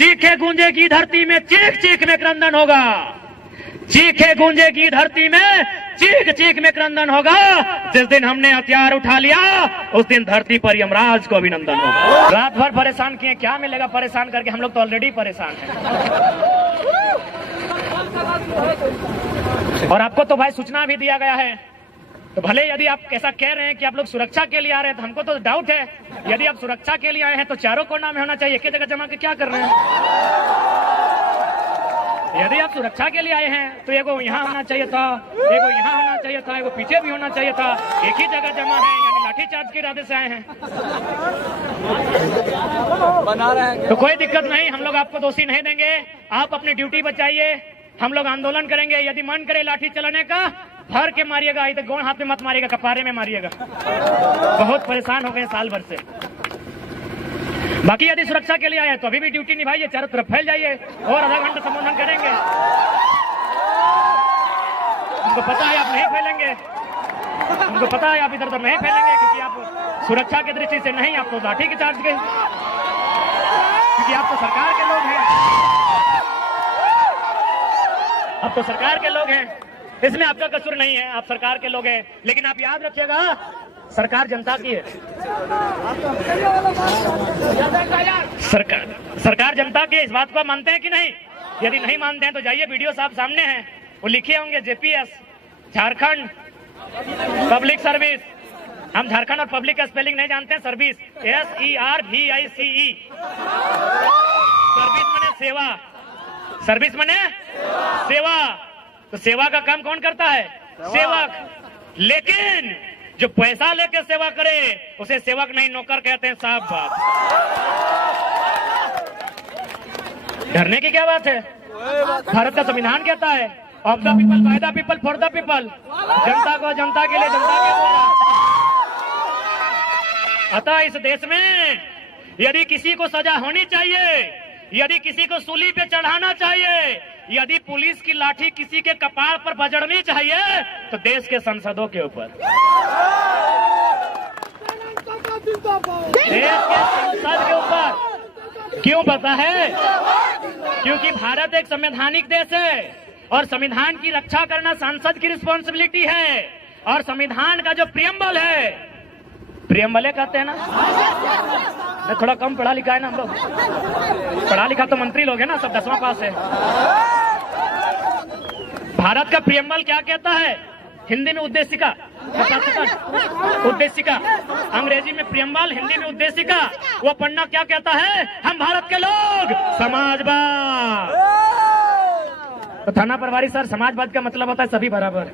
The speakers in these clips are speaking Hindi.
चीखे गूंजेगी धरती में, चीख चीख में क्रंदन होगा। चीखे गूंजेगी धरती में, चीख चीख में क्रंदन होगा। जिस दिन हमने हथियार उठा लिया उस दिन धरती पर यमराज को अभिनंदन होगा। रात भर परेशान किए, क्या मिलेगा परेशान करके, हम लोग तो ऑलरेडी परेशान हैं। और आपको तो भाई सूचना भी दिया गया है, तो भले यदि आप ऐसा कह रहे हैं कि आप लोग सुरक्षा के लिए आ रहे हैं, तो हमको तो डाउट है। यदि आप सुरक्षा के लिए आए हैं तो चारों कोना में होना चाहिए, एक ही जगह जमा के क्या कर रहे हैं? यदि आप सुरक्षा के लिए आए हैं तो एगो यहाँ होना चाहिए था, एगो यहाँ होना चाहिए था, एगो पीछे भी होना चाहिए था। एक ही जगह जमा है, यानी लाठीचार्ज के इरादे से आए हैं। बना रहे हैं तो कोई दिक्कत नहीं, हम लोग आपको दोषी नहीं देंगे। आप अपनी ड्यूटी बचाइए, हम लोग आंदोलन करेंगे। यदि मन करे लाठी चलाने का, भर के मारिएगा, इधर गोड़ हाथ में मत मारिएगा, कपारे में मारिएगा। बहुत परेशान हो गए साल भर से। बाकी यदि सुरक्षा के लिए आए तो अभी भी ड्यूटी निभाइए, चारों तरफ फैल जाइए और आधा घंटा संबोधन करेंगे। हमको पता है आप नहीं फैलेंगे, हमको पता है आप इधर उधर नहीं फैलेंगे, क्योंकि आप सुरक्षा की दृष्टि से नहीं, आप तो लाठी के चार्ज के, क्योंकि आप तो सरकार के लोग हैं, आप तो सरकार के लोग हैं। इसमें आपका कसूर नहीं है, आप सरकार के लोग हैं। लेकिन आप याद रखिएगा, सरकार जनता की है। सरकार जनता की है, इस बात को मानते हैं कि नहीं? यदि नहीं मानते हैं तो जाइए, वीडियो साहब सामने हैं, वो लिखे होंगे जेपीएस, झारखंड पब्लिक सर्विस। हम झारखंड और पब्लिक का स्पेलिंग नहीं जानते हैं, सर्विस SERVICE। सर्विस माने सेवा, सर्विस माने सेवा। तो सेवा का काम कौन करता है? सेवक। लेकिन जो पैसा लेके सेवा करे उसे सेवक नहीं, नौकर कहते हैं। साफ बात, डरने की क्या बात है? भारत का संविधान कहता है, of the people, by the people, for the people. जनता को, जनता के लिए, जनता के द्वारा। अतः इस देश में यदि किसी को सजा होनी चाहिए, यदि किसी को सूली पे चढ़ाना चाहिए, यदि पुलिस की लाठी किसी के कपार पर बजड़नी चाहिए, तो देश के संसदों के ऊपर, देश के संसद के ऊपर। क्यों पता है? क्योंकि भारत एक संवैधानिक देश है और संविधान की रक्षा करना सांसद की रिस्पॉन्सिबिलिटी है। और संविधान का जो प्रियम्बल है, प्रियम्बले कहते हैं ना, थोड़ा कम पढ़ा लिखा है ना हम लोग, पढ़ा लिखा तो मंत्री लोग हैं ना, सब 10वां पास है। भारत का प्रियम्बल क्या कहता है? हिंदी में उद्देशिका, उद्देशिका, अंग्रेजी में प्रियम्बल, हिंदी में उद्देशिका। वो पढ़ना क्या कहता है? हम भारत के लोग समाजवाद। तो थाना प्रभारी सर, समाजवाद का मतलब होता है सभी बराबर।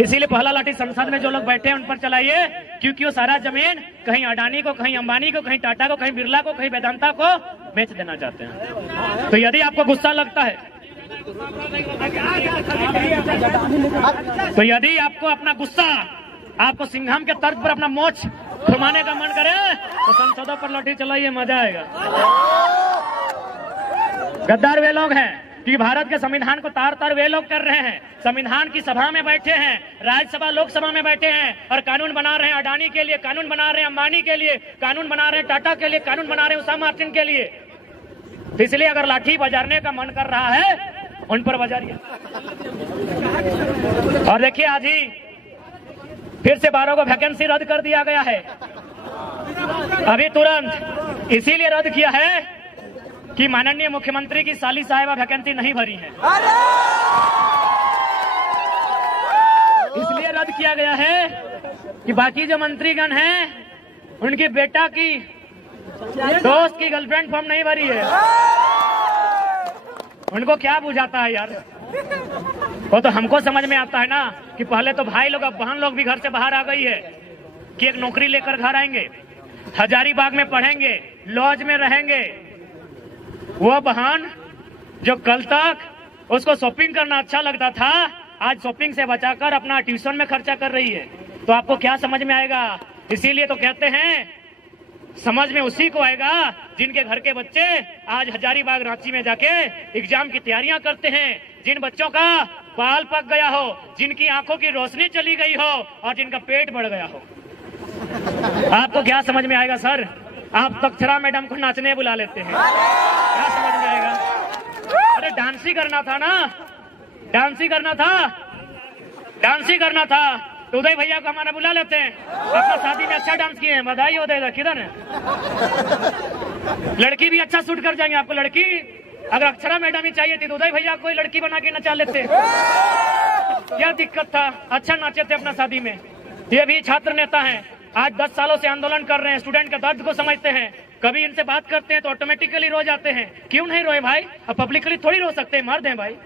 इसीलिए पहला लाठी संसद में जो लोग बैठे हैं उन पर चलाइए, क्योंकि वो सारा जमीन कहीं अडानी को, कहीं अंबानी को, कहीं टाटा को, कहीं बिरला को, कहीं वेदांता को बेच देना चाहते हैं। तो यदि आपको गुस्सा लगता है, तो यदि आपको अपना गुस्सा, आपको सिंघम के तर्क पर अपना मोछ घुमाने का मन करे, तो संसदों पर लाठी चलाइए, मजा आएगा। गद्दार वे लोग हैं कि भारत के संविधान को तार तार वे लोग कर रहे हैं। संविधान की सभा में बैठे हैं, राज्यसभा लोकसभा में बैठे हैं और कानून बना रहे हैं अडानी के लिए, कानून बना रहे हैं अंबानी के लिए, कानून बना रहे हैं टाटा के लिए, कानून बना रहे हैं उषा मार्टिन के लिए। तो इसलिए अगर लाठी बजाने का मन कर रहा है, उन पर बजाइए। और देखिए, आज ही फिर से 12 को वैकेंसी रद्द कर दिया गया है, अभी तुरंत। इसीलिए रद्द किया है कि माननीय मुख्यमंत्री की साली साहिबा वैकेंसी नहीं भरी है, इसलिए रद्द किया गया है कि बाकी जो मंत्रीगण हैं उनकी बेटा की दोस्त की गर्लफ्रेंड फॉर्म नहीं भरी है। उनको क्या बुझाता है यार? वो तो हमको समझ में आता है ना कि पहले तो भाई लोग, अब बहन लोग भी घर से बाहर आ गई है कि एक नौकरी लेकर घर आएंगे, हजारीबाग में पढ़ेंगे, लॉज में रहेंगे। वो बहन जो कल तक उसको शॉपिंग करना अच्छा लगता था, आज शॉपिंग से बचाकर अपना ट्यूशन में खर्चा कर रही है। तो आपको क्या समझ में आएगा? इसीलिए तो कहते हैं समझ में उसी को आएगा जिनके घर के बच्चे आज हजारीबाग रांची में जाके एग्जाम की तैयारियां करते हैं, जिन बच्चों का बाल पक गया हो, जिनकी आंखों की रोशनी चली गई हो और जिनका पेट बढ़ गया हो। आपको क्या समझ में आएगा सर? आप तक्षरा मैडम को नाचने बुला लेते हैं। क्या समझ में आएगा? अरे डांस ही करना था ना, डांस ही करना था, डांस ही करना था। तो उदय भैया को हमारा बुला लेते हैं, अपना शादी में अच्छा डांस किए हैं, बधाई हो देगा। किधर है लड़की भी अच्छा शूट कर जाएंगे आपको। लड़की अगर अक्षरा मैडम ही चाहिए थी तो उदय भैया कोई लड़की बना के नचा लेते। क्या दिक्कत था? अच्छा नाचे थे अपना शादी में। ये भी छात्र नेता हैं, आज 10 सालों से आंदोलन कर रहे हैं, स्टूडेंट के दर्द को समझते हैं। कभी इनसे बात करते हैं तो ऑटोमेटिकली रो जाते हैं। क्यों नहीं रोए भाई? अब पब्लिकली थोड़ी रो सकते हैं, मर्द हैं भाई,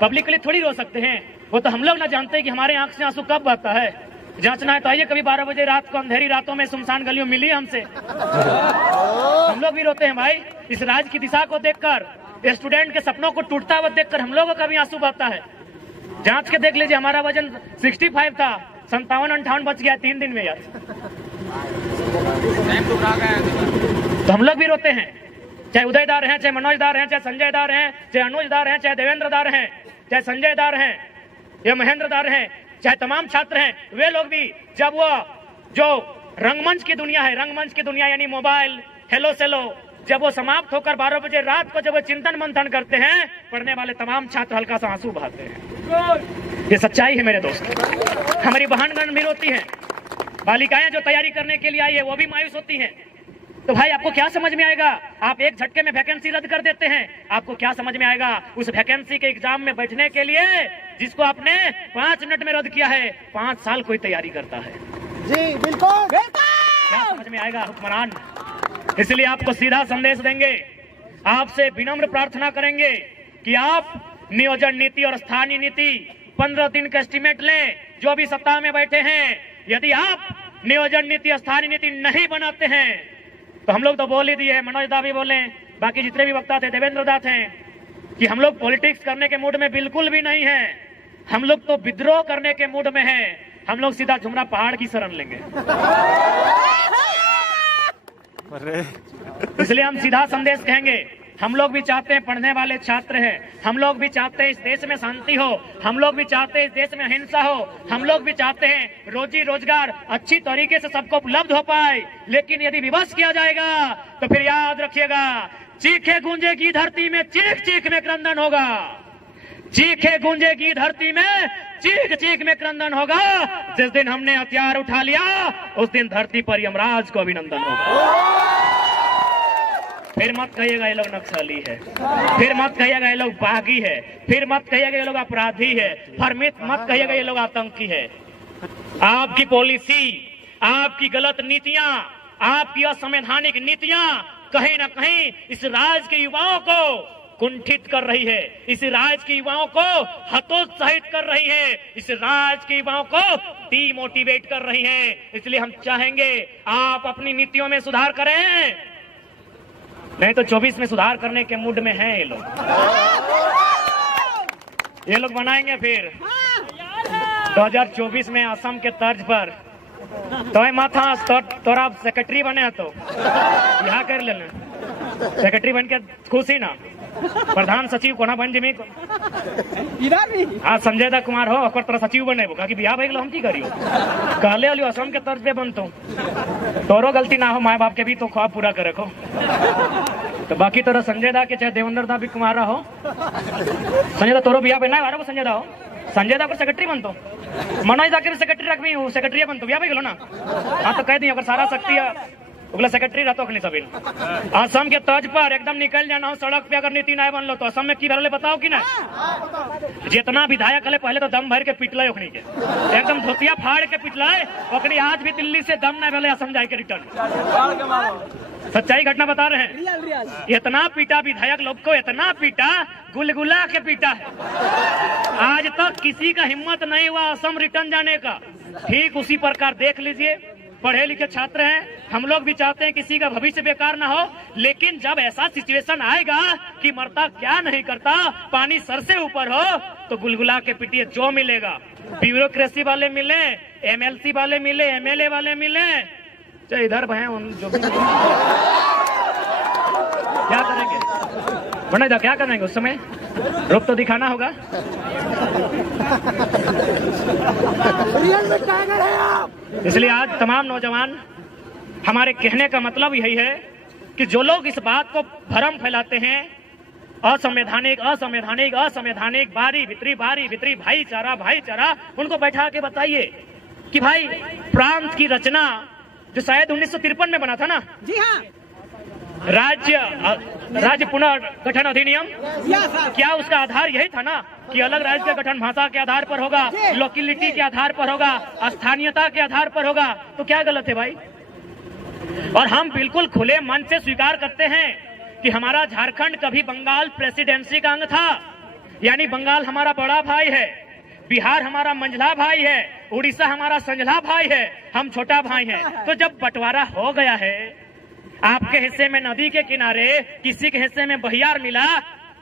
पब्लिकली थोड़ी रो सकते हैं। वो तो हम लोग ना जानते हैं कि हमारे आंख से आंसू कब आता है। जांचना है तो आइए कभी 12 बजे रात को अंधेरी रातों में सुनसान गलियों मिली हमसे, हम लोग भी रोते हैं भाई। इस राज्य की दिशा को देखकर, स्टूडेंट के सपनों को टूटता हुआ देखकर हम लोगों का भी आंसू बहता है। जांच के देख लीजिए, हमारा वजन 65 था, 57-58 बच गया 3 दिन में यार। तो हम लोग भी रोते हैं, चाहे उदय दार हैं, चाहे मनोज दार हैं, चाहे संजय दार हैं, चाहे अनुज दार हैं, चाहे देवेंद्र दार हैं, चाहे संजय दार हैं या महेंद्र दार हैं, चाहे तमाम छात्र हैं। वे लोग भी जब वो जो रंगमंच की दुनिया है, रंगमंच की दुनिया यानी मोबाइल, हेलो सेलो, जब वो समाप्त होकर 12 बजे रात को जब वो चिंतन मंथन करते हैं, पढ़ने वाले तमाम छात्र हल्का सा आंसू बहाते हैं। ये सच्चाई है मेरे दोस्त। हमारी बहनगण भी रोती हैं, बालिकाएं जो तैयारी करने के लिए आई है वो भी मायूस होती हैं। तो भाई आपको क्या समझ में आएगा? आप एक झटके में वैकेंसी रद्द कर देते हैं, आपको क्या समझ में आएगा? उस वैकेंसी के एग्जाम में बैठने के लिए जिसको आपने 5 मिनट में रद्द किया है, 5 साल कोई तैयारी करता है। जी बिल्कुल, क्या समझ में आएगा हुक्मरान? इसलिए आपको सीधा संदेश देंगे, आपसे विनम्र प्रार्थना करेंगे कि आप नियोजन नीति और स्थानीय नीति 15 दिन का एस्टीमेट लें। जो भी सत्ता में बैठे हैं, यदि आप नियोजन नीति और स्थानीय नीति नहीं बनाते हैं तो हम लोग तो बोल ही दिए, मनोज दा भी बोले, बाकी जितने भी वक्ता थे, देवेंद्र दा थे, कि हम लोग पॉलिटिक्स करने के मूड में बिल्कुल भी नहीं है। हम लोग तो विद्रोह करने के मूड में हैं। हम लोग सीधा झुमरा पहाड़ की शरण लेंगे। इसलिए हम सीधा संदेश कहेंगे, हम लोग भी चाहते हैं, पढ़ने वाले छात्र हैं, हम लोग भी चाहते हैं इस देश में शांति हो, हम लोग भी चाहते हैं इस देश में अहिंसा हो, हम लोग भी चाहते हैं रोजी रोजगार अच्छी तरीके से सबको उपलब्ध हो पाए। लेकिन यदि विवश किया जाएगा तो फिर याद रखिएगा, चीखे गूंजेगी धरती में, चीख चीख में क्रंदन होगा। चीखे गूंजेगी धरती में, चीख चीख में क्रंदन होगा। जिस दिन हमने हथियार उठा लिया उस दिन धरती पर यमराज को अभिनंदन होगा। फिर मत कहिएगा ये लोग नक्सली है, फिर मत कहिएगा ये लोग बागी है, फिर मत कहिएगा ये लोग अपराधी है, फिर मत कहिएगा ये लोग आतंकी है। आपकी पॉलिसी, आपकी गलत नीतियां, आपकी असंवैधानिक नीतियां कहीं ना कहीं इस राज्य के युवाओं को कुंठित कर रही है, इस राज्य के युवाओं को हतोत्साहित कर रही है, इस राज्य के युवाओं को डीमोटिवेट कर रही है। इसलिए हम चाहेंगे आप अपनी नीतियों में सुधार करें, नहीं तो 24 में सुधार करने के मूड में हैं ये लोग। ये लोग बनाएंगे फिर 2024 में असम के तर्ज पर। तो माथा तोरा सेक्रेटरी बने तो यहाँ कर लेना, सेक्रेटरी बन के खुशी ना, प्रधान सचिव कोना बन जमी इधर भी आज संजय दा कुमार हो और तोरा सचिव बने कि बिहार भाई हम की करियो कहले वाली असम के तर्ज पे बनतो। तोरो गलती ना हो, माए बाप के भी तो ख्वाब पूरा करे को। तो बाकी तोरा संजय दा के चाहे देवेंद्र दा भी कुमार हो, संजय दा तोरो बिहार बना है, संजय दा हो, संजय दा को सेक्रेटरी बनतो, मनोज दा के भी सेक्रेटरी रखबी, सेक्रेटरी बनतो बिहार भाई गेलो ना। हाँ तो कह दी अगर सारा शक्ति उगला सेक्रेटरी रहतो नहीं सभी। असम के तर्ज पर एकदम निकल जाना हो सड़क पे, अगर नीति नहीं बनलो तो असम में की भरले बताओ कि ना। जितना विधायक हले पहले तो दम भर के पिटले ओखनी के, एकदम धोतिया फाड़ के पिटले ओखनी। आज भी दिल्ली से दम नहीं भले असम जाए के रिटर्न। सच्चाई घटना बता रहे हैं। इतना पीटा विधायक लोग को, इतना पीटा, गुलगुला के पीटा है। आज तक किसी का हिम्मत नहीं हुआ असम रिटर्न जाने का। ठीक उसी प्रकार देख लीजिए, पढ़े लिखे छात्र हैं, हम लोग भी चाहते हैं किसी का भविष्य बेकार ना हो, लेकिन जब ऐसा सिचुएशन आएगा कि मरता क्या नहीं करता, पानी सर से ऊपर हो, तो गुलगुला के पिटिए। जो मिलेगा, ब्यूरोक्रेसी वाले मिले, एमएलसी वाले मिले, एमएलए वाले मिले, चाहे इधर भय जो भी क्या करेंगे बने क्या करेंगे उस समय, रूप तो दिखाना होगा। इसलिए आज तमाम नौजवान हमारे कहने का मतलब यही है कि जो लोग इस बात को भ्रम फैलाते हैं, असंवैधानिक असंवैधानिक असंवैधानिक, बारी भित्री भाईचारा भाईचारा, उनको बैठा के बताइए कि भाई प्रांत की रचना जो शायद 1953 में बना था ना, जी हाँ, राज्य पुनर्गठन अधिनियम, क्या उसका आधार यही था ना कि अलग राज्य का गठन भाषा के आधार पर होगा, लोकेलिटी के आधार पर होगा, स्थानीयता के आधार पर होगा? तो क्या गलत है भाई? और हम बिल्कुल खुले मन से स्वीकार करते हैं कि हमारा झारखंड कभी बंगाल प्रेसिडेंसी का अंग था, यानी बंगाल हमारा बड़ा भाई है, बिहार हमारा मंझला भाई है, उड़ीसा हमारा संझला भाई है, हम छोटा भाई हैं। तो जब बंटवारा हो गया है, आपके हिस्से में नदी के किनारे, किसी के हिस्से में बहियार मिला,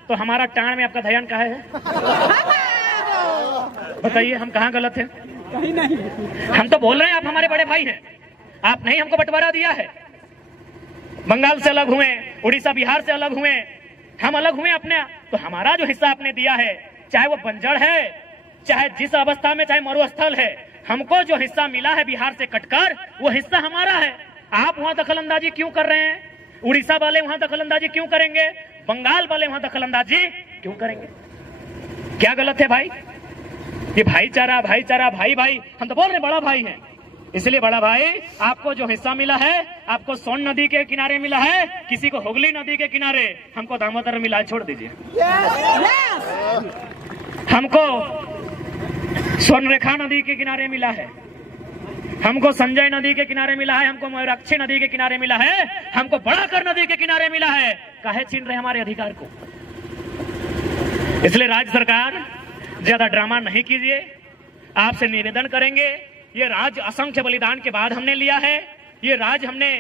तो हमारा टाण में आपका ध्यान कहाँ है? बताइए, हम कहाँ गलत हैं? कहीं नहीं। हम तो बोल रहे हैं आप हमारे बड़े भाई हैं, आप नहीं हमको बंटवारा दिया है। बंगाल से अलग हुए, उड़ीसा बिहार से अलग हुए, हम अलग हुए अपने, तो हमारा जो हिस्सा आपने दिया है, चाहे वो बंजर है, चाहे जिस अवस्था में, चाहे मरुस्थल है, हमको जो हिस्सा मिला है बिहार से कटकर, वो हिस्सा हमारा है। आप वहां दखलंदाजी क्यों कर रहे हैं? उड़ीसा वाले वहां दखलंदाजी क्यों करेंगे? बंगाल वाले वहां दखलंदाजी क्यों करेंगे? क्या गलत है भाई? ये भाईचारा भाईचारा भाई भाई, हम तो बोल रहे बड़ा भाई हैं। इसलिए बड़ा भाई, आपको जो हिस्सा मिला है, आपको सोन नदी के किनारे मिला है, किसी को हुगली नदी के किनारे, हमको दामोदर मिला है, छोड़ दीजिए। हमको स्वर्णरेखा नदी के किनारे मिला है, हमको संजय नदी के किनारे मिला है, हमको मयूराक्षी नदी के किनारे मिला है, हमको बड़ाकर नदी के किनारे मिला है। काहे छीन रहे हमारे अधिकार को? इसलिए राज्य सरकार ज्यादा ड्रामा नहीं कीजिए, आपसे निवेदन करेंगे। ये राज्य असंख्य बलिदान के बाद हमने लिया है, ये राज्य हमने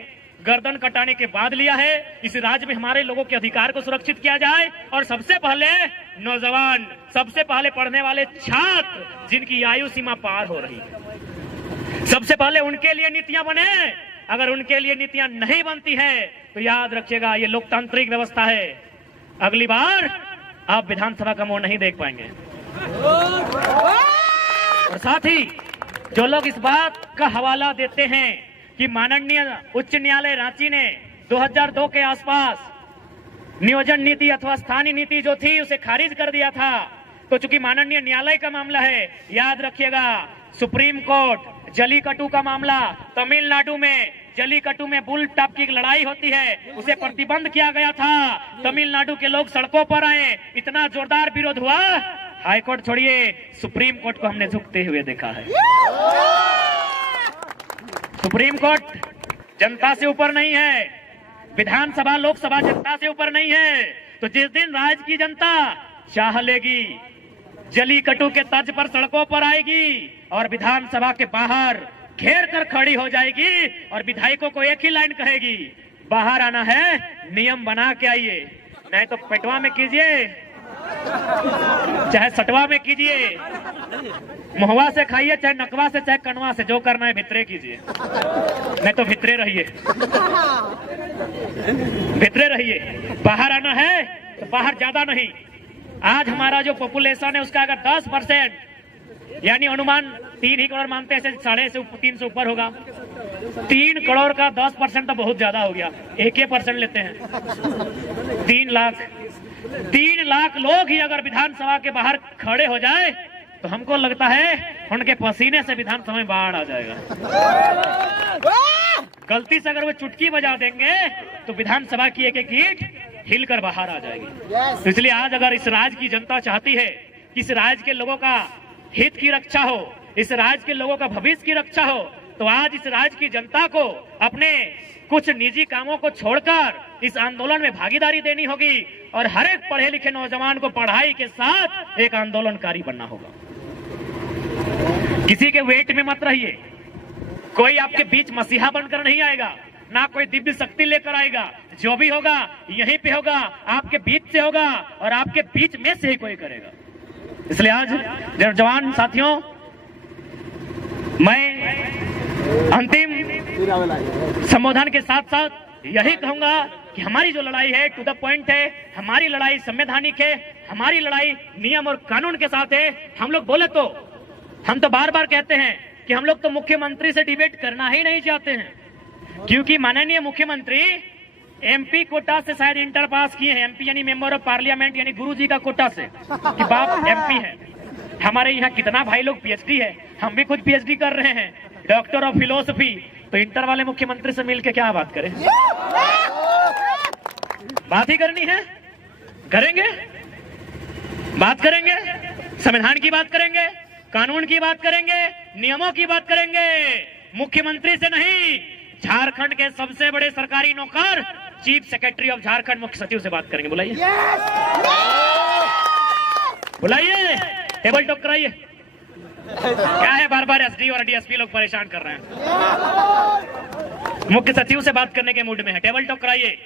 गर्दन कटाने के बाद लिया है। इस राज्य में हमारे लोगों के अधिकार को सुरक्षित किया जाए, और सबसे पहले नौजवान, सबसे पहले पढ़ने वाले छात्र जिनकी आयु सीमा पार हो रही है, सबसे पहले उनके लिए नीतियां बने। अगर उनके लिए नीतियां नहीं बनती है तो याद रखिएगा, ये लोकतांत्रिक व्यवस्था है, अगली बार आप विधानसभा का मुंह नहीं देख पाएंगे। और साथ ही जो लोग इस बात का हवाला देते हैं कि माननीय उच्च न्यायालय रांची ने 2002 के आसपास नियोजन नीति अथवा स्थानीय नीति जो थी उसे खारिज कर दिया था, तो चूंकि माननीय न्यायालय का मामला है, याद रखिएगा सुप्रीम कोर्ट जलीकट्टू का मामला, तमिलनाडु में जलीकट्टू में बुल टॉप की लड़ाई होती है, उसे प्रतिबंध किया गया था। तमिलनाडु के लोग सड़कों पर आए, इतना जोरदार विरोध हुआ, हाईकोर्ट छोड़िए, सुप्रीम कोर्ट को हमने झुकते हुए देखा है। सुप्रीम कोर्ट जनता से ऊपर नहीं है, विधानसभा लोकसभा जनता से ऊपर नहीं है। तो जिस दिन राज्य की जनता चाह लेगी, जलीकट्टू के तर्ज पर सड़कों पर आएगी और विधानसभा के बाहर घेर कर खड़ी हो जाएगी और विधायकों को एक ही लाइन कहेगी, बाहर आना है, नियम बना के आइए, नहीं तो पेटवा में कीजिए, चाहे सटवा में कीजिए, मुहवा से खाइए, चाहे नकवा से, चाहे कनवा से, जो करना है भितरे कीजिए, नहीं तो भितरे रहिए, भितरे रहिए। बाहर आना है तो बाहर ज्यादा नहीं। आज हमारा जो पॉपुलेशन है उसका अगर 10% यानी अनुमान 3 ही करोड़ मानते हैं, 3.5 से ऊपर होगा। 3 करोड़ का 10% तो बहुत ज्यादा हो गया, 1% लेते हैं, 3 लाख लोग ही अगर विधानसभा के बाहर खड़े हो जाए तो हमको लगता है उनके पसीने से विधानसभा में बाढ़ आ जाएगा। गलती से अगर वो चुटकी बजा देंगे तो विधानसभा की एक एक ईंट हिलकर बाहर आ जाएगी। तो इसलिए आज अगर इस राज्य की जनता चाहती है कि इस राज्य के लोगों का हित की रक्षा हो, इस राज्य के लोगों का भविष्य की रक्षा हो, तो आज इस राज्य की जनता को अपने कुछ निजी कामों को छोड़कर इस आंदोलन में भागीदारी देनी होगी और हर एक पढ़े लिखे नौजवान को पढ़ाई के साथ एक आंदोलनकारी बनना होगा। किसी के वेट में मत रहिए, कोई आपके बीच मसीहा बनकर नहीं आएगा, ना कोई दिव्य शक्ति लेकर आएगा, जो भी होगा यहीं पे होगा, आपके बीच से होगा और आपके बीच में से ही कोई करेगा। इसलिए आज जवान साथियों, मैं अंतिम संबोधन के साथ साथ यही कहूंगा कि हमारी जो लड़ाई है टू द पॉइंट है, हमारी लड़ाई संवैधानिक है, हमारी लड़ाई नियम और कानून के साथ है। हम लोग बोले तो हम तो बार बार कहते हैं कि हम लोग तो मुख्यमंत्री से डिबेट करना ही नहीं चाहते हैं, क्योंकि माननीय मुख्यमंत्री एमपी कोटा से शायद इंटर पास किए हैं। एमपी यानी मेंबर ऑफ पार्लियामेंट, यानी गुरुजी का कोटा से कि बाप एमपी है। हमारे यहाँ कितना भाई लोग पीएचडी है, हम भी खुद पीएचडी कर रहे हैं, डॉक्टर ऑफ फिलोसफी। तो इंटर वाले मुख्यमंत्री से मिलकर क्या बात करें? बात ही करनी है, करेंगे, बात करेंगे, संविधान की बात करेंगे, कानून की बात करेंगे, नियमों की बात करेंगे। मुख्यमंत्री से नहीं, झारखंड के सबसे बड़े सरकारी नौकर चीफ सेक्रेटरी ऑफ झारखंड मुख्य सचिव से बात करेंगे। बुलाइए, बुलाइए, टेबल टॉक कराइए। क्या है बार बार एसडी और डीएसपी लोग परेशान कर रहे हैं? मुख्य सचिव से बात करने के मूड में है, टेबल टॉक कराइए।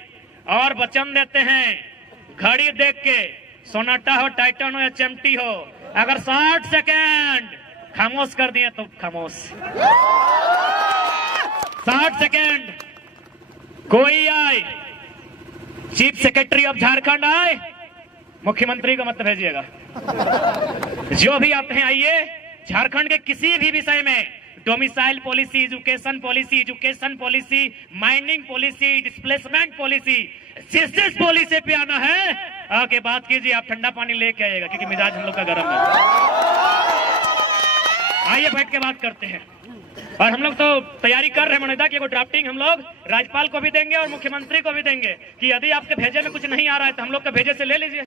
और वचन देते हैं, घड़ी देख के, सोनाटा हो, टाइटन हो या चमटी हो, अगर 60 सेकेंड खामोश कर दिए तो खामोश। 60 सेकेंड कोई आए, चीफ सेक्रेटरी ऑफ झारखंड आए, मुख्यमंत्री को मत भेजिएगा। जो भी आते हैं आइए, झारखंड के किसी भी विषय में, domicile policy, education policy, mining policy, displacement policy, जिस पॉलिसी पे आना है आके बात कीजिए। आप ठंडा पानी लेके आइएगा क्योंकि मिजाज हम लोग का गर्म है। आइए बैठ के बात करते हैं। और हम लोग तो तैयारी कर रहे हैं मनोज दा की ड्राफ्टिंग हम लोग राज्यपाल को भी देंगे और मुख्यमंत्री को भी देंगे कि यदि आपके भेजे में कुछ नहीं आ रहा है तो हम लोग के भेजे से ले लीजिए।